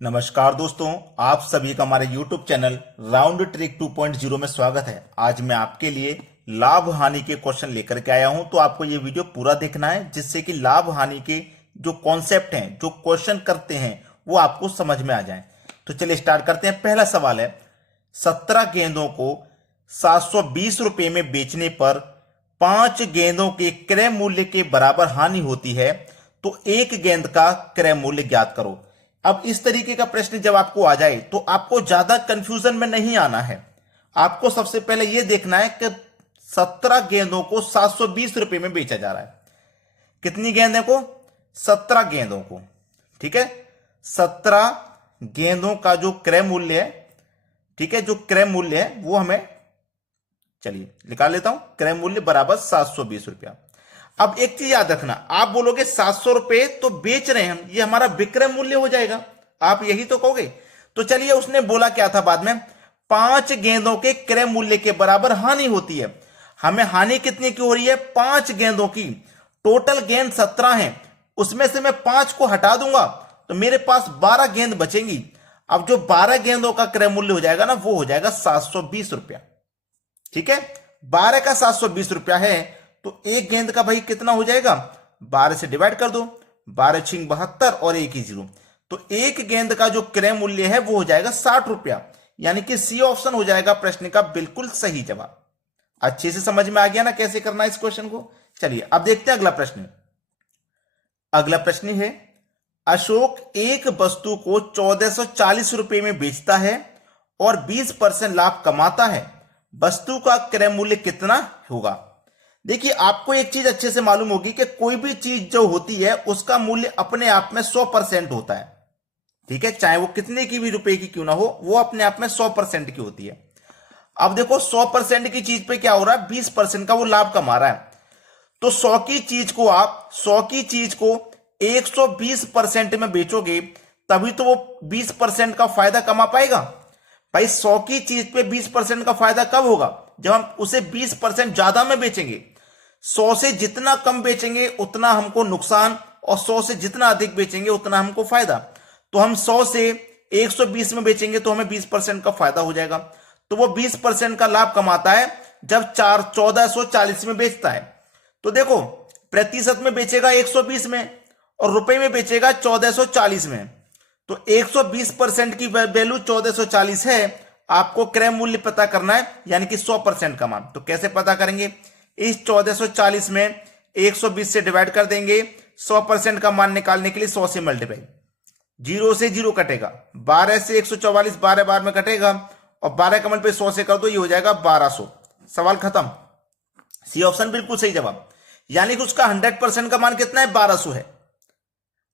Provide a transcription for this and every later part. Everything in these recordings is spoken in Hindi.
नमस्कार दोस्तों, आप सभी का हमारे YouTube चैनल राउंड ट्रिक 2.0 में स्वागत है। आज मैं आपके लिए लाभ हानि के क्वेश्चन लेकर के आया हूं, तो आपको ये वीडियो पूरा देखना है जिससे कि लाभ हानि के जो कॉन्सेप्ट हैं, जो क्वेश्चन करते हैं, वो आपको समझ में आ जाए। तो चलिए स्टार्ट करते हैं। पहला सवाल है, 17 गेंदों को 720 रुपए में बेचने पर 5 गेंदों के क्रय मूल्य के बराबर हानि होती है, तो एक गेंद का क्रय मूल्य ज्ञात करो। अब इस तरीके का प्रश्न जब आपको आ जाए तो आपको ज्यादा कंफ्यूजन में नहीं आना है। आपको सबसे पहले यह देखना है कि 17 गेंदों को 720 रुपए में बेचा जा रहा है। कितनी गेंदों को? 17 गेंदों को। ठीक है, 17 गेंदों का जो क्रय मूल्य है, ठीक है, जो क्रय मूल्य है वो हमें, चलिए निकाल लेता हूं, क्रय मूल्य बराबर 720 रुपया। अब एक चीज याद रखना, आप बोलोगे 700 रुपए तो बेच रहे हैं हम, ये हमारा विक्रय मूल्य हो जाएगा, आप यही तो कहोगे। तो चलिए, उसने बोला क्या था बाद में, 5 गेंदों के क्रय मूल्य के बराबर हानि होती है। हमें हानि कितने की हो रही है? 5 गेंदों की। टोटल गेंद 17 है, उसमें से मैं 5 को हटा दूंगा तो मेरे पास 12 गेंद बचेंगी। अब जो 12 गेंदों का क्रय मूल्य हो जाएगा ना, वो हो जाएगा 720 रुपया। ठीक है, 12 का 720 रुपया है, तो एक गेंद का भाई कितना हो जाएगा? 12 से डिवाइड कर दो, 12 छिंग 72 और 1 ही 0, तो एक गेंद का जो क्रय मूल्य है वो हो जाएगा 60 रुपया। यानी कि सी ऑप्शन हो जाएगा प्रश्न का बिल्कुल सही जवाब। अच्छे से समझ में आ गया ना कैसे करना है इस क्वेश्चन को। चलिए अब देखते हैं अगला प्रश्न। अगला प्रश्न है, अशोक एक वस्तु को 1440 रुपए में बेचता है और 20% लाभ कमाता है, वस्तु का क्रय मूल्य कितना होगा? देखिए, आपको एक चीज अच्छे से मालूम होगी कि कोई भी चीज जो होती है उसका मूल्य अपने आप में 100% होता है। ठीक है, चाहे वो कितने की भी रुपए की क्यों ना हो, वो अपने आप में 100% की होती है। अब देखो, 100% की चीज पे क्या हो रहा है? 20% का वो लाभ कमा रहा है। तो 100 की चीज को आप 120% में बेचोगे, तभी तो वो 20% का फायदा कमा पाएगा। भाई 100 की चीज पे 20% का फायदा कब होगा? जब हम उसे 20% ज्यादा में बेचेंगे। 100 से जितना कम बेचेंगे उतना हमको नुकसान, और 100 से जितना अधिक बेचेंगे उतना हमको फायदा। तो हम 100 से 120 में बेचेंगे तो हमें 20% का फायदा हो जाएगा। तो वो 20% का लाभ कमाता है जब 1440 में बेचता है। तो देखो, प्रतिशत में बेचेगा 120 में और रुपए में बेचेगा 1440 में, तो 120% की वैल्यू 1440 है। आपको क्रय मूल्य पता करना है, यानी कि 100% का मान। तो कैसे पता करेंगे? इस 1440 में 120 से डिवाइड कर देंगे, 100% का मान निकालने के लिए 100 से मल्टीप्लाई, 0 से 0 कटेगा, 12 से 144, 12 बार में कटेगा, और 12 का मल्टीप्लाई 100 से कर दो, ये हो जाएगा 1200। सवाल खत्म। सी ऑप्शन बिल्कुल सही जवाब। यानी कि उसका 100% का मान कितना है? 1200 है,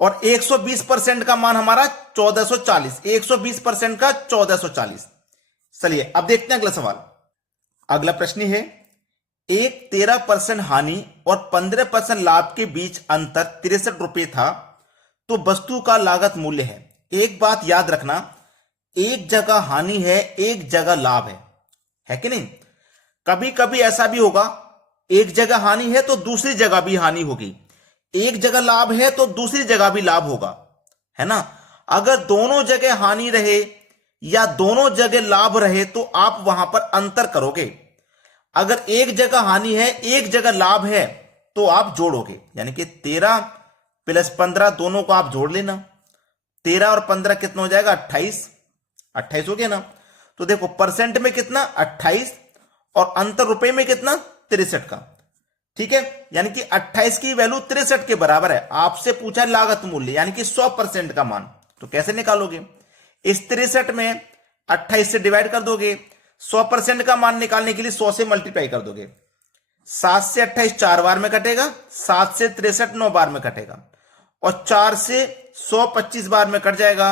और 120% का मान हमारा 1440, 120% का 1440। चलिए अब देखते हैं अगला सवाल। अगला प्रश्न है, एक 13% हानि और 15% लाभ के बीच अंतर 63 रुपए था, तो वस्तु का लागत मूल्य है। एक बात याद रखना, एक जगह हानि है, एक जगह लाभ है कि नहीं? कभी कभी ऐसा भी होगा, एक जगह हानि है तो दूसरी जगह भी हानि होगी, एक जगह लाभ है तो दूसरी जगह भी लाभ होगा, है ना? अगर दोनों जगह हानि रहे या दोनों जगह लाभ रहे तो आप वहां पर अंतर करोगे। अगर एक जगह हानि है, एक जगह लाभ है, तो आप जोड़ोगे, यानी कि 13 प्लस 15 दोनों को आप जोड़ लेना। 13 और 15 कितना हो जाएगा? 28। 28 हो गया ना? तो देखो, परसेंट में कितना? 28, और अंतर रुपए में कितना? 63 का। ठीक है, यानी कि 28 की वैल्यू 63 के बराबर है। आपसे पूछा लागत मूल्य, यानी कि 100% का मान, तो कैसे निकालोगे? इस 63 में 28 से डिवाइड कर दोगे, 100% का मान निकालने के लिए 100 से मल्टीप्लाई कर दोगे। 7 से 28 4 बार में कटेगा, 7 से 63 9 बार में कटेगा, और 4 से 100 25 बार में कट जाएगा।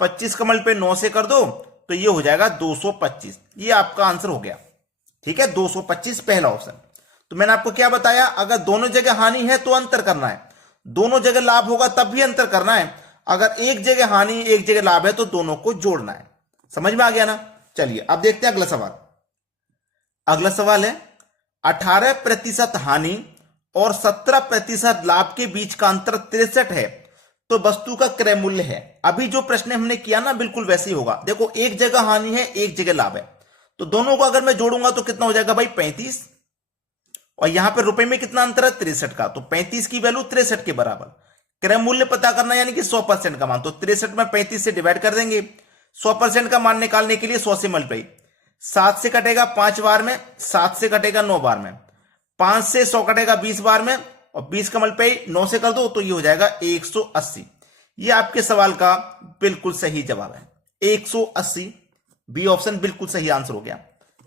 25 का मल्टीप्लाई 9 से कर दो तो ये हो जाएगा 225। ये आपका आंसर हो गया। ठीक है, 225 पहला ऑप्शन। तो मैंने आपको क्या बताया? अगर दोनों जगह हानि है तो अंतर करना है, दोनों जगह लाभ होगा तब भी अंतर करना है। अगर एक जगह हानि एक जगह लाभ है तो दोनों को जोड़ना है। समझ में आ गया ना? चलिए अब देखते हैं अगला सवाल। अगला सवाल है, 18% हानि और 17% लाभ के बीच का अंतर 63 है, तो वस्तु का क्रय मूल्य है। अभी जो प्रश्न हमने किया ना बिल्कुल वैसे ही होगा। देखो एक जगह हानि है, एक जगह लाभ है, तो दोनों को अगर मैं जोड़ूंगा तो कितना हो जाएगा भाई 35, और यहां पे रुपए में कितना अंतर है 63 का, तो 35 की वैल्यू 63 के बराबर। क्रय मूल्य पता करना यानी कि 100% का मान, तो 63 में 35 से डिवाइड कर देंगे। 100% का मान निकालने के लिए 100 से मल्टीप्लाई, 7 से कटेगा 5 बार में, 7 से कटेगा 9 बार में, 5 से 100 कटेगा 20 बार में, और 20 का मल्टीप्लाई 9 से कर दो तो ये हो जाएगा 180। ये आपके सवाल का बिल्कुल सही जवाब है, 180। बी ऑप्शन बिल्कुल सही आंसर हो गया।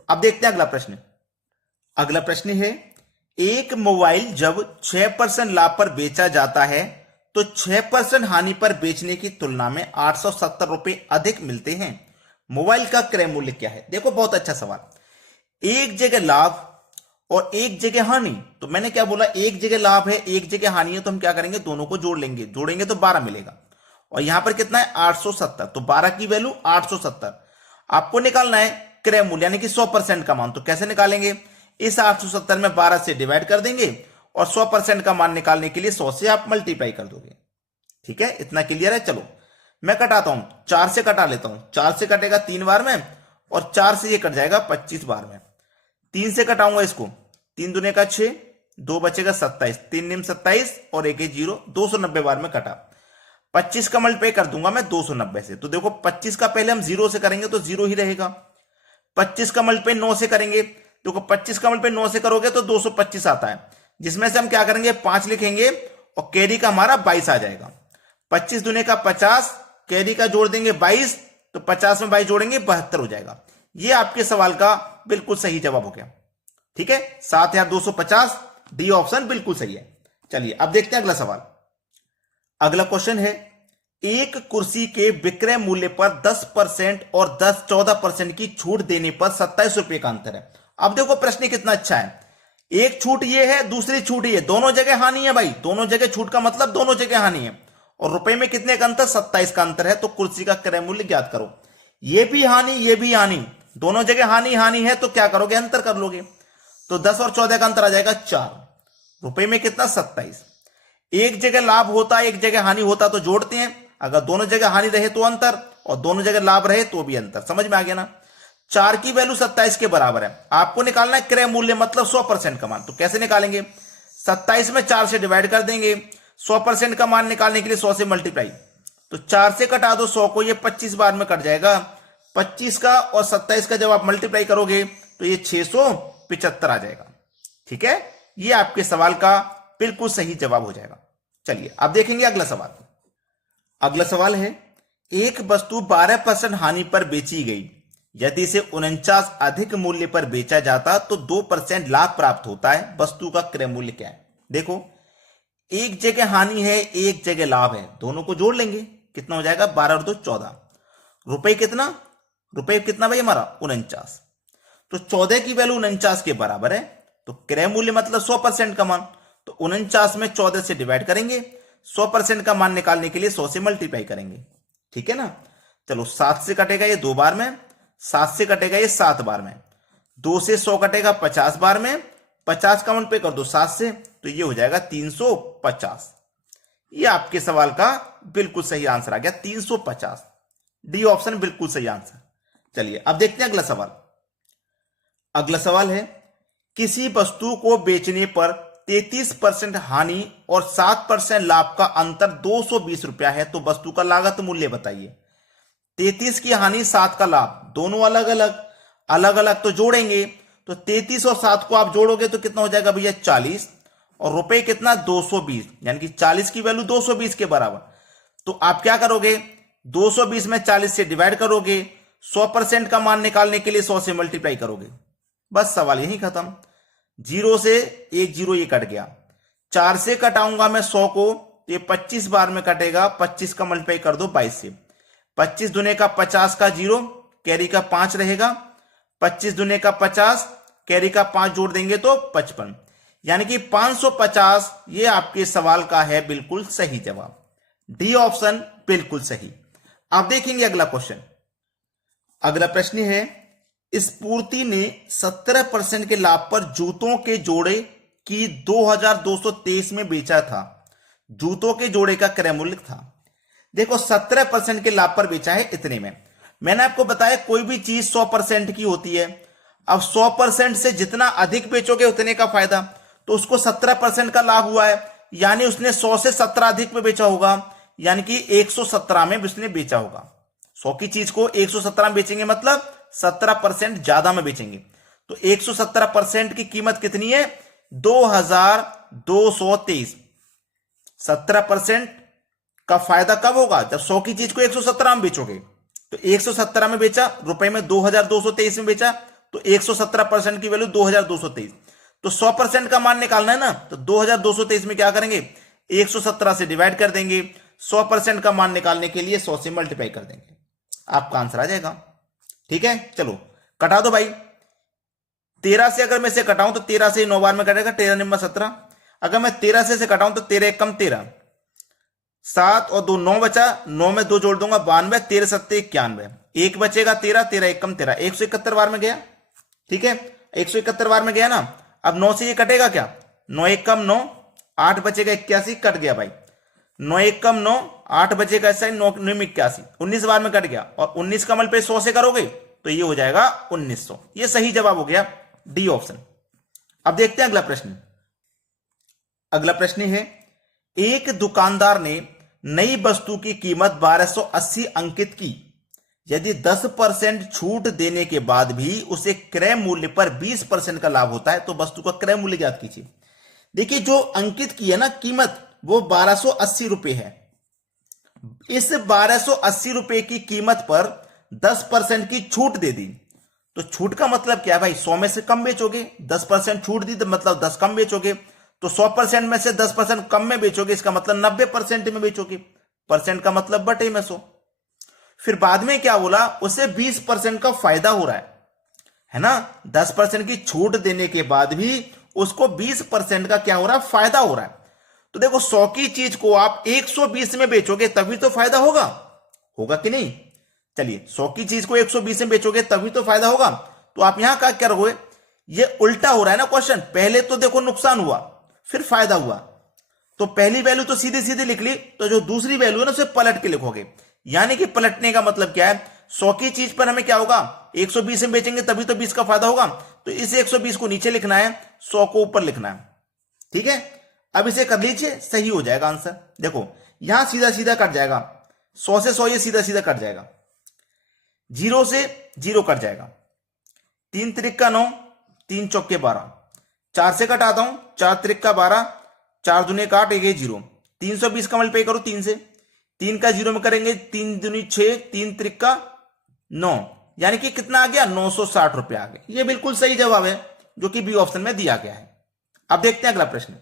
अब देखते हैं अगला प्रश्न। अगला प्रश्न है, एक मोबाइल जब 6% लाभ पर बेचा जाता है तो 6% हानि पर बेचने की तुलना में 870 रुपए अधिक मिलते हैं। मोबाइल का क्रय मूल्य क्या है? देखो बहुत अच्छा सवाल। एक जगह लाभ और एक जगह हानि, तो मैंने क्या बोला, एक जगह लाभ है एक जगह हानि है, तो हम क्या करेंगे दोनों को जोड़ लेंगे, जोड़ेंगे तो 12 मिलेगा, और यहां पर कितना है 870, तो 12 की वैल्यू 870। आपको निकालना है क्रय मूल्य यानी कि 100% का मान, तो कैसे निकालेंगे, इस 870 में 12 से डिवाइड कर देंगे और 100% का मान निकालने के लिए 100 से आप मल्टीप्लाई कर दोगे। ठीक है, इतना क्लियर है। चलो मैं कटाता हूं, 4 से कटा लेता हूं, 4 से कटेगा 3 बार में, और 4 से ये कट जाएगा 25 बार में। 3 से कटाऊंगा इसको, 3 दूने का 6, 2 बचेगा 27, 3 निम 27 और 1 0, 290 बार में कटा। 25 का मल्टीप्लाई कर दूंगा मैं 290 से, तो देखो 25 का पहले हम 0 से करेंगे तो 0 ही रहेगा। 25 का मल्टीप्लाई 9 से करेंगे, देखो 25 का मल्टीप्लाई 9 से करोगे तो 225 आता है, जिसमें से हम क्या करेंगे 5 लिखेंगे और कैरी का हमारा 22 आ जाएगा। 25 दूने का 50, कैरी का जोड़ देंगे 22, तो 50 में 22 जोड़ेंगे 72 हो जाएगा। ये आपके सवाल का बिल्कुल सही जवाब हो गया। ठीक है, 7250, डी ऑप्शन बिल्कुल सही है। चलिए अब देखते हैं अगला सवाल। अगला क्वेश्चन है, एक कुर्सी के विक्रय मूल्य पर 10% और 14% की छूट देने पर 27 रुपए का अंतर है। अब देखो प्रश्न कितना अच्छा है, एक छूट ये है दूसरी छूट ये, दोनों जगह हानि है भाई, दोनों जगह छूट का मतलब दोनों जगह हानि है, और रुपए में कितने का अंतर 27 का अंतर है, तो कुर्सी का क्रय मूल्य ज्ञात करो। ये भी हानि ये भी हानि, दोनों जगह हानि हानि है, तो क्या करोगे अंतर कर लोगे, तो 10 और 14 का अंतर आ जाएगा 4, रुपए में कितना 27। एक जगह लाभ होता एक जगह हानि होता तो जोड़ते हैं, अगर दोनों जगह हानि रहे तो अंतर, और दोनों जगह लाभ रहे तो भी अंतर। समझ में आ गया ना। 4 की वैल्यू 27 के बराबर है, आपको निकालना है क्रय मूल्य मतलब 100% का मान, तो कैसे निकालेंगे, 27 में 4 से डिवाइड कर देंगे, 100% का मान निकालने के लिए 100 से मल्टीप्लाई, तो 4 से कटा दो 100 को, ये 25 बार में कट जाएगा। 25 का और 27 का जब आप मल्टीप्लाई करोगे तो ये 675 आ जाएगा। ठीक है, ये आपके सवाल का बिल्कुल सही जवाब हो जाएगा। चलिए अब देखेंगे अगला सवाल। अगला सवाल है, एक वस्तु 12% हानि पर बेची गई, यदि इसे 49 अधिक मूल्य पर बेचा जाता तो 2% लाभ प्राप्त होता है, वस्तु का क्रय मूल्य क्या है। देखो एक जगह हानि है एक जगह लाभ है, दोनों को जोड़ लेंगे, कितना हो जाएगा 12 और 2 14, रुपए कितना, रुपए कितना भाई हमारा 49, तो 14 की वैल्यू 49 के बराबर है, तो क्रय मूल्य मतलब 100% का मान, तो 49 में 14 से डिवाइड करेंगे, 100% का मान निकालने के लिए 100 से मल्टीप्लाई करेंगे। ठीक है ना। चलो 7 से कटेगा ये 2 बार में, 7 से कटेगा ये 7 बार में, 2 से 100 कटेगा 50 बार में, 50 का मल्टीप्लाई कर दो 7 से, तो ये हो जाएगा 350। ये आपके सवाल का बिल्कुल सही आंसर आ गया 350, डी ऑप्शन बिल्कुल सही आंसर। चलिए अब देखते हैं अगला सवाल। अगला सवाल है, किसी वस्तु को बेचने पर 33% हानि और 7% लाभ का अंतर 220 रुपया है, तो वस्तु का लागत मूल्य बताइए। 33 की हानि 7 का लाभ, दोनों अलग अलग तो जोड़ेंगे, तो 33 और 7 को आप जोड़ोगे तो कितना हो जाएगा भैया 40, और रुपए कितना 220, यानी कि 40 की वैल्यू 220 के बराबर। तो आप क्या करोगे 220 में 40 से डिवाइड करोगे, 100% का मान निकालने के लिए 100 से मल्टीप्लाई करोगे, बस सवाल यही खत्म। 0 से 1 0 ये कट गया, 4 से कटाऊंगा मैं 100 को, ये 25 बार में कटेगा, 25 का मल्टीप्लाई कर दो 22 से, 25 दुने का 50 का 0, कैरी का 5 रहेगा, 25 दुने का 50, कैरी का 5 जोड़ देंगे तो 55, यानी कि 550। ये आपके सवाल का है बिल्कुल सही जवाब, डी ऑप्शन बिल्कुल सही। आप देखेंगे अगला क्वेश्चन। अगला प्रश्न है, स्फूर्ति ने 17% के लाभ पर जूतों के जोड़े की 2223 में बेचा था, जूतों के जोड़े का क्रय मूल्य था। देखो 17% के लाभ पर बेचा है इतने में। मैंने आपको बताया कोई भी चीज 100% की होती है। अब 100% से जितना अधिक बेचोगे उतने का फायदा, तो उसको 17% का लाभ हुआ है, यानी उसने 100 से 17 अधिक में बेचा होगा, यानी कि 117 में उसने बेचा होगा। 100 की चीज को 117 में बेचेंगे मतलब 17% ज्यादा में बेचेंगे। तो 117% की कीमत कितनी है? 2223। 17% का फायदा कब होगा? जब 100 की चीज को 117 में बेचोगे। तो 117 में बेचा, रुपए में 2223 में बेचा, तो 117% की वैल्यू 2223। तो 100% का मान निकालना है ना, तो 2223 में क्या करेंगे? 117 से डिवाइड कर देंगे। 100% का मान निकालने के लिए 100 से मल्टीप्लाई कर देंगे, आपका आंसर आ जाएगा। ठीक है, चलो कटा दो भाई। 13 से अगर मैं इसे कटाऊं तो 13 से 9 बार में कटेगा, 13 नंबर 17। अगर मैं 13 से कटाऊं तो 13 एक कम 13, 7 और 2 9 बचा, 9 में 2 जोड़ दूंगा 92, 13 7 91, एक बचेगा 13, 13 एक कम 13, 171 बार में गया। ठीक है, 171 बार में गया ना। अब 9 से ये कटेगा क्या? 9 एक कम 9, 8 बचेगा 81, कट गया भाई। 9 एक कम 9, 8 बचेगा ऐसा ही, 9 9 में 81, 19 बार में कट गया। और 19 का मल्टीप्लाई 100 से करोगे तो ये हो जाएगा 1900। ये सही जवाब हो गया, डी ऑप्शन। अब देखते हैं अगला प्रश्न। अगला प्रश्न है, एक दुकानदार ने नई वस्तु की कीमत 1280 अंकित की। यदि 10% छूट देने के बाद भी उसे क्रय मूल्य पर 20% का लाभ होता है तो वस्तु का क्रय मूल्य ज्ञात कीजिए। देखिए, जो अंकित की है ना कीमत, वो 1280 रुपए है। इस 1280 रुपए की कीमत पर 10% की छूट दे दी, तो छूट का मतलब क्या है भाई? 100 में से कम बेचोगे। 10% छूट दी तो मतलब 10 कम बेचोगे। तो 100% में से 10% कम में बेचोगे, इसका मतलब 90% में बेचोगे। परसेंट का मतलब बटे में 100। फिर बाद में क्या बोला? उसे 20% का फायदा हो रहा है ना। 10% की छूट देने के बाद भी उसको 20% का क्या हो रहा है? फायदा हो रहा है। तो देखो, 100 की चीज को आप 120 में बेचोगे तभी तो फायदा होगा, होगा कि नहीं? चलिए, 100 की चीज को 120 में बेचोगे तभी तो फायदा होगा। तो आप यहां क्या करोगे? ये उल्टा हो रहा है ना क्वेश्चन। पहले तो देखो नुकसान हुआ, फिर फायदा हुआ, तो पहली वैल्यू तो सीधे सीधे लिख ली, तो जो दूसरी वैल्यू है ना उसे पलट के लिखोगे। यानी कि पलटने का मतलब क्या है? 100 की चीज पर हमें क्या होगा? 120 में बेचेंगे तभी तो 20 का फायदा होगा। तो इस 120 को नीचे लिखना है, 100 को ऊपर लिखना है। ठीक है, अब इसे कर लीजिए, सही हो जाएगा आंसर। देखो, यहां सीधा सीधा कट जाएगा, 100 से 100 ये सीधा सीधा कट जाएगा, 0 से 0 कट जाएगा, 3 त्रिक 9, 3 चौके 12, 4 से कटाता हूं, 4 त्रिक 12, 4 दूने 8, 1 0, 320 का मल्टीप्लाई करो 3 से, 3 का 0 में करेंगे, 3 दूनी 6, 3 त्रिक 9, यानी कि कितना आ गया? 960 रुपए आ गए। ये बिल्कुल सही जवाब है जो कि बी ऑप्शन में दिया गया है। अब देखते हैं अगला प्रश्न।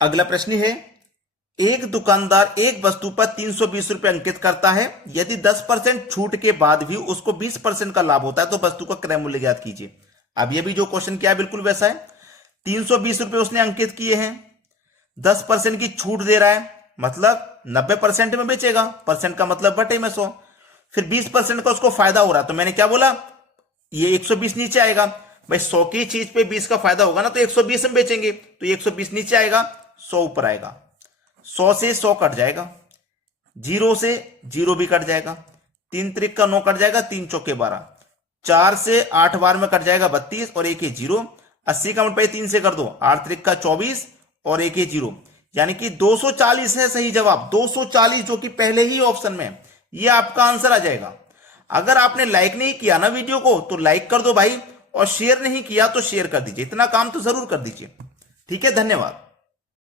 अगला प्रश्न है, एक दुकानदार एक वस्तु पर 320 रुपए अंकित करता है। यदि 10% छूट के बाद भी उसको 20% का लाभ होता है तो वस्तु का क्रय मूल्य ज्ञात कीजिए। अब ये भी जो क्वेश्चन किया है बिल्कुल वैसा है। 320 रुपए उसने अंकित किए हैं, 10% की छूट दे रहा है, मतलब 90% में बेचेगा। परसेंट का मतलब बटे में 100। फिर 20% का उसको फायदा हो रहा है, तो मैंने क्या बोला? ये 120 नीचे आएगा भाई। 100 की चीज पे 20 का फायदा होगा ना, तो 120 में बेचेंगे, तो 120 नीचे आएगा, 100 ऊपर आएगा। 100 से 100 कट जाएगा, 0 से 0 भी कट जाएगा, 3 त्रिक 9 कट जाएगा, 3 चौके 12, 4 से 8 बार में कट जाएगा 32 और 1 0, 80 का मल्टीप्लाई 3 से कर दो, 8 त्रिक 24 और 1 0, यानी कि 240 है सही जवाब। 240 जो कि पहले ही ऑप्शन में, ये आपका आंसर आ जाएगा। अगर आपने लाइक नहीं किया ना वीडियो को तो लाइक कर दो भाई, और शेयर नहीं किया तो शेयर कर दीजिए। इतना काम तो जरूर कर दीजिए। ठीक है, धन्यवाद।